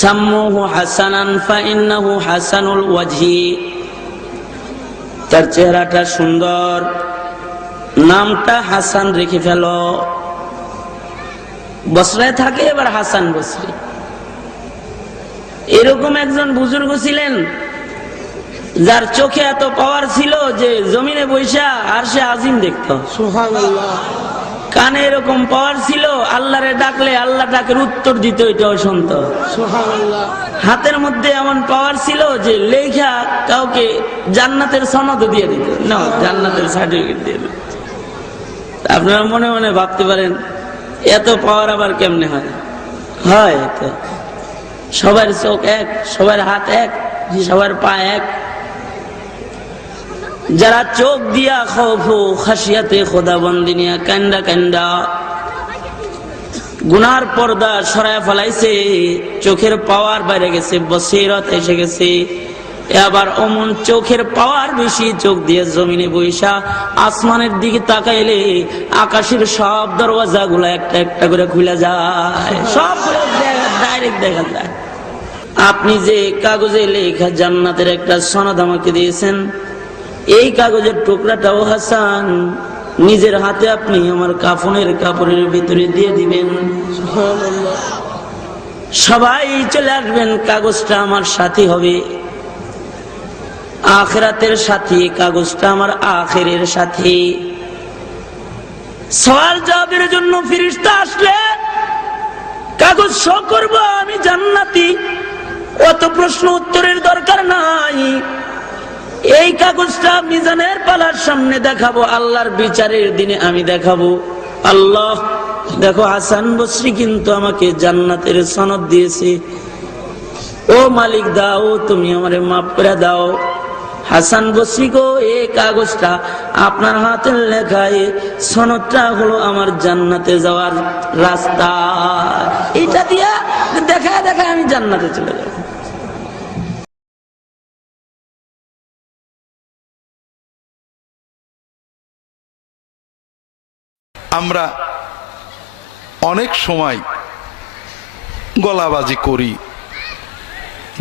সাম্মুহু হাসানান ফাইন্নাহু হাসানুল ওয়াজহি, তার চেহারাটা সুন্দর, নামটা হাসান রেখে ফেলো। বসরায় থাকে, এবার হাসান বসরি। এরকম একজন বুজুর্গ ছিলেন যার চোখে এত পাওয়ার ছিল যে জমিনে বৈশা আরশে আজিম দেখত। সুবহানাল্লাহ। কানে এরকম পাওয়ার ছিল, আল্লাহরে ডাকলে আল্লাহ ডাকের উত্তর দিত, এটাও শুনত। সুবহানাল্লাহ। হাতের মধ্যে এমন পাওয়ার ছিল যে লেখা কাউকে জান্নাতের সনদ দিয়ে দিত, না জান্নাতের সার্টিফিকেট দিয়ে দিত। আপনারা মনে মনে ভাবতে পারেন এত পাওয়ার আবার কেমনে হয়? হয় তো, সবার চোখ এক, সবার হাত এক, সবার পা এক। যারা চোখ দিয়া খৌফু খাসিয়াতে খোদাবন্দি নিয়া কান্দা কান্দা গুনার পর্দা সরায় ফেলাইছে, চোখের পাওয়ার বাইরে গেছে, বসিরত এসে গেছে। এবার অমন চোখের পাওয়ার বেশি, চোখ দিয়ে জমিনে বৈশা আসমানের দিকে তাকাইলে আকাশের সব দরওয়াজা গুলা একটা একটা করে খুলে যায়, সব ডাইরেক্ট দেখা যায়। আপনি যে কাগজে লেখা জান্নাতের একটা সনদ আমাকে দিয়েছেন, এই কাগজের টুকরাটাও হাসান, নিজের হাতে আপনি আমার কাফনের কাপড়ের ভিতরে দিয়ে দিবেন। সবাই চলে আসবেন, কাগজটা আমার সাথী হবে, আখিরাতের সাথী, কাগজটা আমার আখিরের সাথী। সওয়াল জবাবের জন্য ফেরেশতা আসলে কাগজ শো করব, আমি জান্নাতি, অত প্রশ্ন উত্তরের দরকার নাই। এই কাগজটা মিজানের পালার সামনে দেখাবো, আল্লাহর বিচারের দিনে আমি দেখাবো, আল্লাহ দেখো হাসান বসরি কিন্তু আমাকে জান্নাতের সনদ দিয়েছে, ও মালিক দাও, তুমি আমারে মাফ করে দাও। হাসান বসরি গো, এই কাগজটা আপনার হাতের লেখায়, সনদটা হলো আমার জান্নাতে যাওয়ার রাস্তা, এটা দিয়া দেখা দেখা আমি জান্নাতে চলে যাব। আমরা অনেক সময় গলাবাজি করি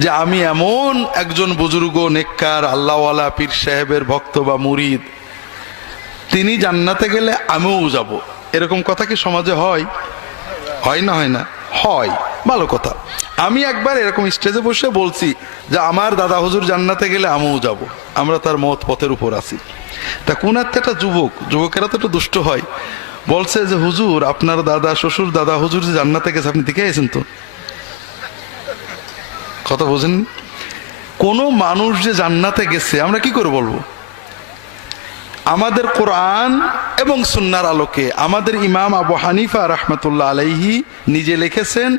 যে আমি এমন একজন বুজুর্গ নেককার আল্লাহওয়ালা পীর সাহেবের ভক্ত বা মুরিদ, তিনি জান্নাতে গেলে আমিও যাব। এরকম কথা কি সমাজে হয়? হয় না? হয় না? হয়। ভালো কথা। আমি একবার এরকম স্টেজে বসে বলছি যে আমার দাদা হুজুর জান্নাতে গেলে আমিও যাব, আমরা তার মত পথের উপর আছি। তা কোন একটা যুবকেরা তো একটু দুষ্ট হয়, বলছে যে হুজুর আপনার দাদা শ্বশুর দাদা হুজুর যে জান্নাতে গেছে আপনি দেখে আছেন তো? কথা বোঝেন? কোন মানুষ যে জান্নাতে গেছে আমরা কি করে বলবো? আমাদের কোরআন এবং সুন্নাহর আলোকে আমাদের ইমাম আবু হানিফা রাহমাতুল্লাহ আলাইহি নিজে লিখেছেন,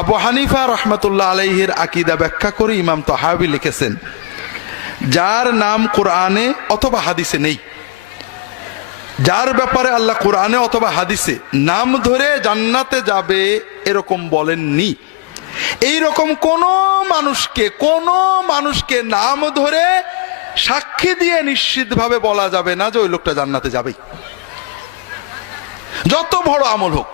আবু হানিফা রাহমাতুল্লাহ আলাইহির আকীদা ব্যাখ্যা করে ইমাম তাহাবী লিখেছেন, যার নাম কোরআনে অথবা হাদিসে নেই, যার ব্যাপারে আল্লাহ কোরআনে অথবা হাদিসে নাম ধরে জান্নাতে যাবে এরকম বলেননি। এইরকম কোন মানুষকে নাম ধরে সাক্ষী দিয়ে নিশ্চিতভাবে বলা যাবে না যে ওই লোকটা জান্নাতে যাবে, যত বড় আমল হোক।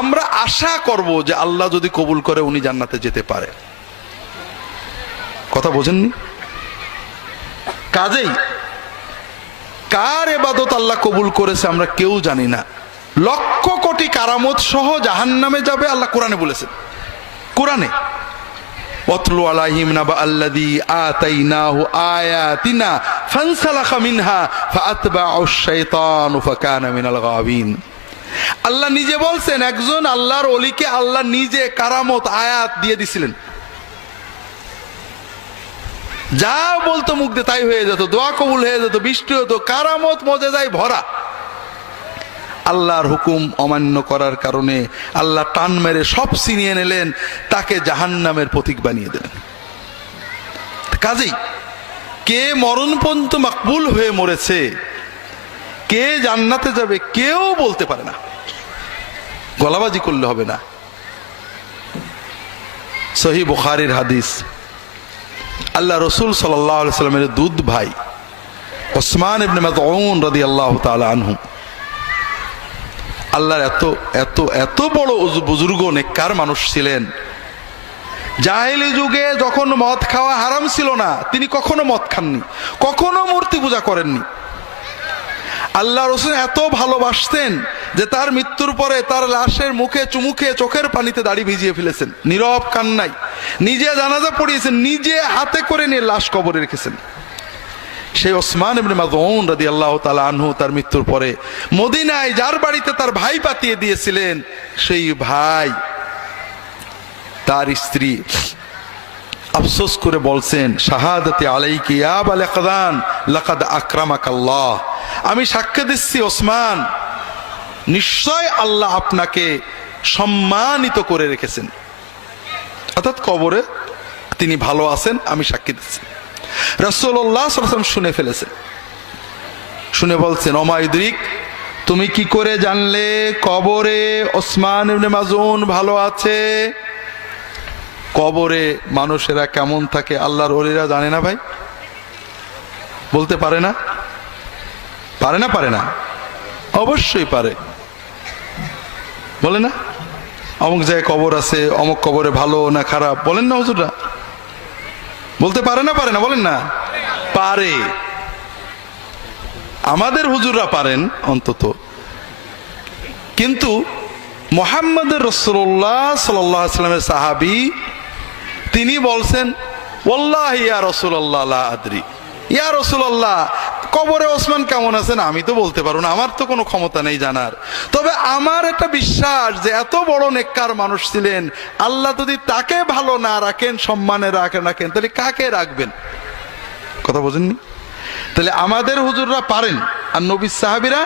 আমরা আশা করব যে আল্লাহ যদি কবুল করে উনি জান্নাতে যেতে পারে। কথা বোঝেননি? কাজেই কার ইবাদত আল্লাহ কবুল করেছে আমরা কেউ জানি না। লক্ষ কোটি কারামত সহ জাহান্নামে যাবে আল্লাহ কোরআনে বলেছেন। কোরআনে ওয়াতলু আলাইহিম নাবা আল্লাযী আতাইনাহু আয়াতিনা ফানসালাখা মিনহা ফাআতবাআশ শাইতানু ফাকানা মিনাল গাবিন। আল্লাহ নিজে বলছেন একজন আল্লাহর ওলিকে আল্লাহ নিজে কারামত আয়াত দিয়ে দিছিলেন, যা বলতো মুখ দিয়ে তাই হয়ে যেত, দোয়া কবুল হয়ে যেত, বৃষ্টি হতো, কারামত মজেজায় ভরা। আল্লাহর হুকুম অমান্য করার কারণে আল্লাহ টান মেরে সব ছিনিয়ে নিলেন, তাকে জাহান্নামের প্রতীক বানিয়ে দিলেন। কাজেই কে মরণ পর্যন্ত মাকবুল হয়ে মরেছে, কে জান্নাতে যাবে কেউ বলতে পারে না, গলাবাজি করলে হবে না। সহিহ বুখারীর হাদিস, আল্লাহ রসুল সাল্লাল্লাহু আলাইহি সাল্লামের দুধ ভাই ওসমান ইবনে মাযউন রাদিয়াল্লাহু তাআলা আনহু, আল্লাহর এত এত এত বড় বুজুর্গ নেককার মানুষ ছিলেন, জাহেলি যুগে যখন মদ খাওয়া হারাম ছিল না, তিনি কখনো মদ খাননি, কখনো মূর্তি পূজা করেননি। আল্লাহ রাসূল এত ভালোবাসতেন যে তার মৃত্যুর পরে তার লাশের মুখে চুমু খেয়ে চোখের পানিতে দাড়ি ভিজিয়ে ফেলেছেন, নীরব কান্নায় নিজে জানাজা পড়িয়েছেন, নিজে হাতে করে নিয়ে লাশ কবরে রেখেছেন। সেই ওসমান ইবনে মাযউন রাদিয়াল্লাহু তাআলা আনহু তার মৃত্যুর পরে মদিনায় যার বাড়িতে তার ভাই পাঠিয়ে দিয়েছিলেন, সেই ভাই তার স্ত্রী আফসোস করে বলছেন, শাহাদাতি আলাইকি ইয়া আবাল ইকদান লাকাদ আকরামাকাল্লাহ, আমি সাক্ষ্য দিচ্ছি ওসমান, নিশ্চয় আল্লাহ আপনাকে সম্মানিত করে রেখেছেন, অর্থাৎ কবরে তিনি ভালো আছেন, আমি সাক্ষী দিচ্ছি। রাসূলুল্লাহ সাল্লাল্লাহু আলাইহি ওয়াসাল্লাম শুনে ফেলেছেন, শুনে বলছেন, ওমা ইদরিক, তুমি কি করে জানলে কবরে ওসমান ইবনে মাযউন ভালো আছে? কবরে মানুষেরা কেমন থাকে আল্লাহর ওলিরা জানে না ভাই? বলতে পারে না? পারে না? পারে না? অবশ্যই পারে। বলে না অমুক জায়গায় কবর আছে, অমুক কবরে ভালো না খারাপ, বলেন না হুজুররা? বলতে পারে না? পারে না? বলেন না। পারে, আমাদের হুজুররা পারেন অন্তত। কিন্তু মুহাম্মদ রাসূলুল্লাহ সাল্লাল্লাহু আলাইহি ওয়াসাল্লামের সাহাবী তিনি বলছেন, ওয়াল্লাহি ইয়া রাসূলুল্লাহ লা আদরি, ইয়া রাসূলুল্লাহ কবরে ওসমান কেমন আছেন আমি তো বলতে পারবো না, আমার তো কোনো ক্ষমতা নেই জানার, তবে আমার একটা বিশ্বাস যে এত বড় নেককার মানুষ ছিলেন, আল্লাহ যদি তাকে ভালো না রাখেন, সম্মানে রাখেন, তাহলে কাকে রাখবেন? কথা বোঝেননি? তাহলে আমাদের হুজুররা পারেন, আর নবীর সাহাবীরা,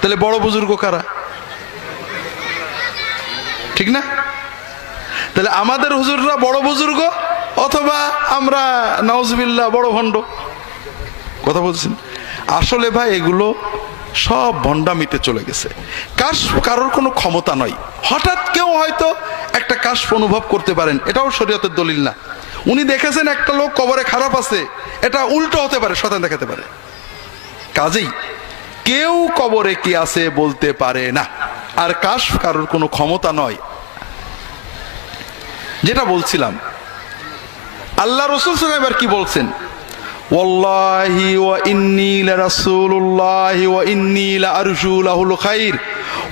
তাহলে বড় বুজুর্গ কারা? ঠিক না? তাহলে আমাদের হুজুররা বড় বুজুর্গ, অথবা আমরা নাউজুবিল্লাহ বড় ভণ্ড? কথা বলছেন। আসলে ভাই এগুলো সব ভণ্ডামিতে চলে গেছে। কাশফ কারোর কোনো ক্ষমতা নয়। হঠাৎ কেউ হয়তো একটা কাশফ অনুভব করতে পারেন, এটাও শরীয়তের দলিল না। উনি দেখেছেন একটা লোক কবরে খারাপ আছে, এটা উল্টো হতে পারে, শয়তান দেখাতে পারে। কাজেই কেউ কবরে কি আছে বলতে পারে না, আর কাশফ কারোর কোনো ক্ষমতা নয়। যেটা বলছিলাম, আল্লাহ রাসূল সাল্লাল্লাহু আলাইহি ওয়াসাল্লাম এবার কি বলছেন, ওয়াল্লাহি ওয়া ইন্নী লারাসূলুল্লাহি ওয়া ইন্নী লাআরজু লাহুল খাইর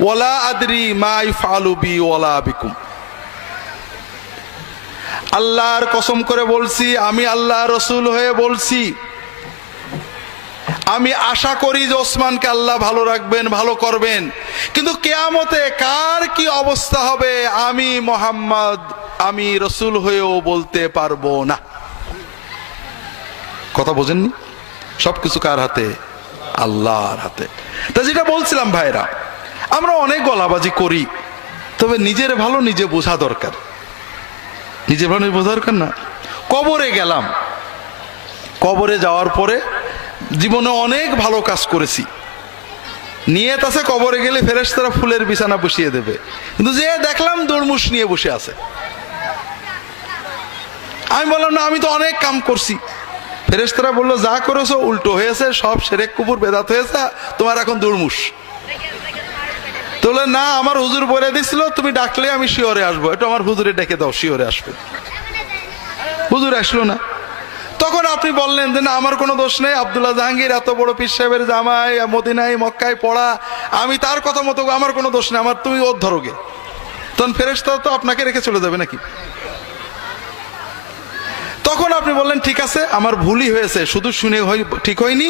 ওয়া লা আদরি মা ইফআলু বি ওয়া লা বিকুম। আল্লাহর কসম করে বলছি, আমি আল্লাহ রাসূল হয়ে বলছি, আমি আশা করি যে ওসমানকে আল্লাহ ভালো রাখবেন, ভালো করবেন, কিন্তু কিয়ামতে কার কি অবস্থা হবে আমি মুহাম্মদ, আমি রাসূল হয়েও বলতে পারবো না। কথা বোঝেননি? সবকিছু কার হাতে? আল্লাহর হাতে। তা যেটা বলছিলাম ভাইরা, আমরা অনেক গলাবাজি করি, তবে নিজের ভালো নিজে বোঝা দরকার। নিজে ভালো নিজে বোঝা দরকার না? কবরে গেলাম, কবরে যাওয়ার পরে জীবনে অনেক ভালো কাজ করেছি, নিয়ত আছে কবরে গেলে ফেরেশতারা ফুলের বিছানা বসিয়ে দেবে, কিন্তু যে দেখলাম দরমুশ নিয়ে বসে আছে। আমি বললাম না, আমি তো অনেক কাম করছি। ফেরেশতারা বললো, যা করেছো উল্টো হয়েছে, সব শিরক কুফর বেদাত হয়েছে, তোমার এখন দুর্মুষ। তোলে না, আমার হুজুর বলে দিছিল তুমি ডাকলে আমি শিওরে আসবো, এটা আমার হুজুরে ডেকে দাও, শিওরে আসবে। হুজুর আসলো না। তখন আপনি বললেন যে না, আমার কোনো দোষ নেই, আব্দুল্লাহ জাহাঙ্গীর এত বড় পীর সাহেবের জামাই, মদিনায় মক্কায় পড়া, আমি তার কথা মতো, আমার কোনো দোষ নেই, আমার তুমি ওর ধরোগে। তখন ফেরেশতা তো আপনাকে রেখে চলে যাবে নাকি? তখন আপনি বললেন ঠিক আছে, আমার ভুলই হয়েছে, শুধু শুনে ঠিক হয়নি,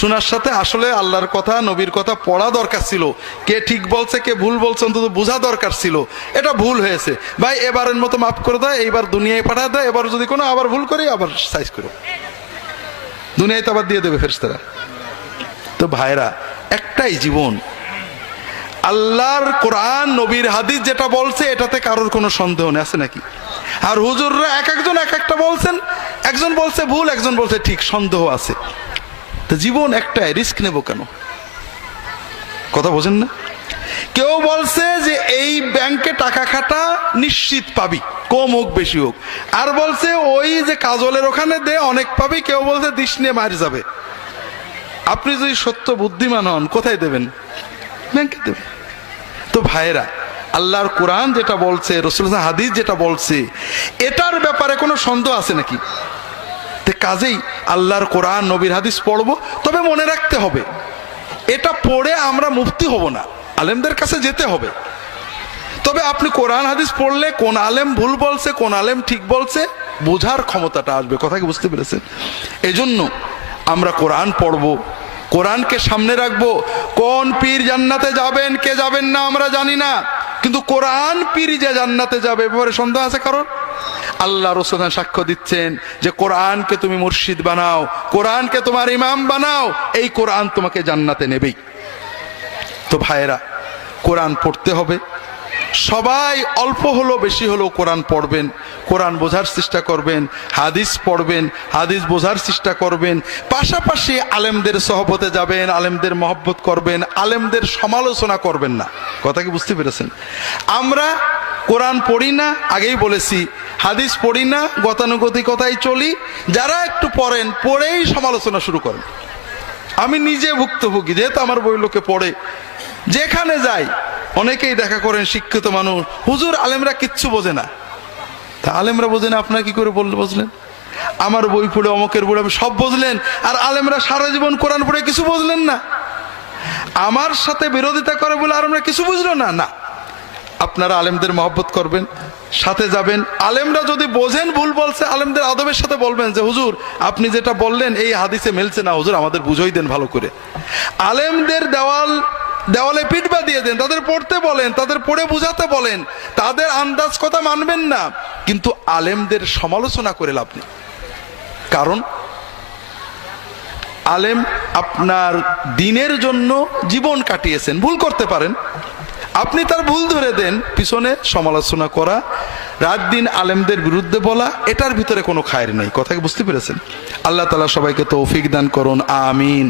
শোনার সাথে আসলে আল্লাহর কথা, নবীর কথা পড়া দরকার ছিল, কে ঠিক বলছে কে ভুল বলছে অন্তত বোঝা দরকার ছিল, এটা ভুল হয়েছে ভাই, এবারের মতো মাফ করে দেয়, এইবার দুনিয়ায় পাঠা দেয়, এবার যদি কোনো আবার ভুল করি আবার সাইজ করো, দুনিয়ায় তো আবার দিয়ে দেবে ফেরেশতারা। তো ভাইরা, একটাই জীবন, আল্লাহর কোরআন নবীর হাদিস যেটা বলছে এটাতে কারোর কোনো সন্দেহ নেই, আছে নাকি? আর হুজুররা এক একজন এক একটা বলছেন, একজন বলছে ভুল, একজন বলছে ঠিক, সন্দেহ আছে। তো জীবন একটাই, রিস্ক নেব কেন? কথা বোঝেন না? কেউ বলছে যে এই ব্যাংকে টাকা খাটা নিশ্চিত পাবি, কম হোক বেশি হোক, আর বলছে ওই যে কাজলের ওখানে দে অনেক পাবি, কেউ বলছে দিস নিয়ে মার যাবে। আপনি যদি সত্য বুদ্ধিমান হন কোথায় দেবেন? ব্যাংকে দেবেন। তো ভাইরা, আল্লাহর কোরআন যেটা বলছে, রাসূলুল্লাহ হাদিস যেটা বলছে, এটার ব্যাপারে কোনো সন্দেহ আছে নাকি? কাজেই আল্লাহর কোরআন নবীর হাদিস পড়বো, তবে মনে রাখতে হবে এটা পড়ে আমরা মুফতি হব না, আলেমদের কাছে যেতে হবে। তবে আপনি কোরআন হাদিস পড়লে কোন আলেম ভুল বলছে কোন আলেম ঠিক বলছে বোঝার ক্ষমতাটা আসবে। কথা কি বুঝতে পেরেছেন? এজন্য আমরা কোরআন পড়বো, কোরআনকে সামনে রাখবো। কোন পীর জান্নাতে যাবেন কে যাবেন না আমরা জানি না, কিন্তু কোরআন পীর যে জান্নাতে যাবে এবারে সন্দেহ আছে কারণ? আল্লাহ রাসূল সাক্ষ্য দিচ্ছেন যে কোরআনকে তুমি মুর্শিদ বানাও, কোরআনকে তোমার ইমাম বানাও, এই কোরআন তোমাকে জান্নাতে নেবেই। তো ভাইয়েরা, কোরআন পড়তে হবে। সবাই অল্প হলো বেশি হলো কোরআন পড়বেন, কোরআন বোঝার চেষ্টা করবেন, হাদিস পড়বেন, হাদিস বোঝার চেষ্টা করবেন। পাশাপাশি আলেমদের সহবতে যাবেন, আলেমদের মহব্বত করবেন, আলেমদের সমালোচনা করবেন না। কথা কি বুঝতে পেরেছেন? আমরা কোরআন পড়ি না, আগেই বলেছি, হাদিস পড়ি না, গতানুগতিকতায় চলি। যারা একটু পড়েন, পড়েই সমালোচনা শুরু করেন। আমি নিজে ভুক্তভোগী, যেহেতু আমার বই লোকে পড়ে, যেখানে যাই অনেকেই দেখা করেন শিক্ষিত মানুষ, হুজুর আলেমরা কিচ্ছু বোঝে না। তা আলেমরা বোঝে না আপনারা কি করে বুঝলেন? আমার বই পড়ে অমকের বই আমি সব বুঝলেন, আর আলেমরা সারা জীবন কোরআন পড়ে কিছু বুঝলেন না। আমার সাথে বিরোধিতা করে বলে আর আমরা কিছু বুঝলো না। না, আপনারা আলেমদের মহব্বত করবেন, সাথে যাবেন। আলেমরা যদি বোঝেন ভুল বলছে, আলেমদের আদবের সাথে বলবেন যে হুজুর আপনি যেটা বললেন এই হাদিসে মিলছে না, হুজুর আমাদের বুঝাই দেন ভালো করে। আলেমদের দেওয়ালে পিঠবা দিয়ে দেন, তাদের পড়তে বলেন, তাদের পড়ে বুঝাতে বলেন। তাদের আন্দাজ কথা মানবেন না, কিন্তু আলেমদের সমালোচনা করে লাভ নেই। কারণ আলেম আপনার দিনের জন্য জীবন কাটিয়েছেন, ভুল করতে পারেন, আপনি তার ভুল ধরে দেন, পিছনে সমালোচনা করা, রাত দিন আলেমদের বিরুদ্ধে বলা, এটার ভিতরে কোনো খায়ের নেই। কথা কি বুঝতে পেরেছেন? আল্লাহ তাআলা সবাইকে তৌফিক দান করুন, আমিন।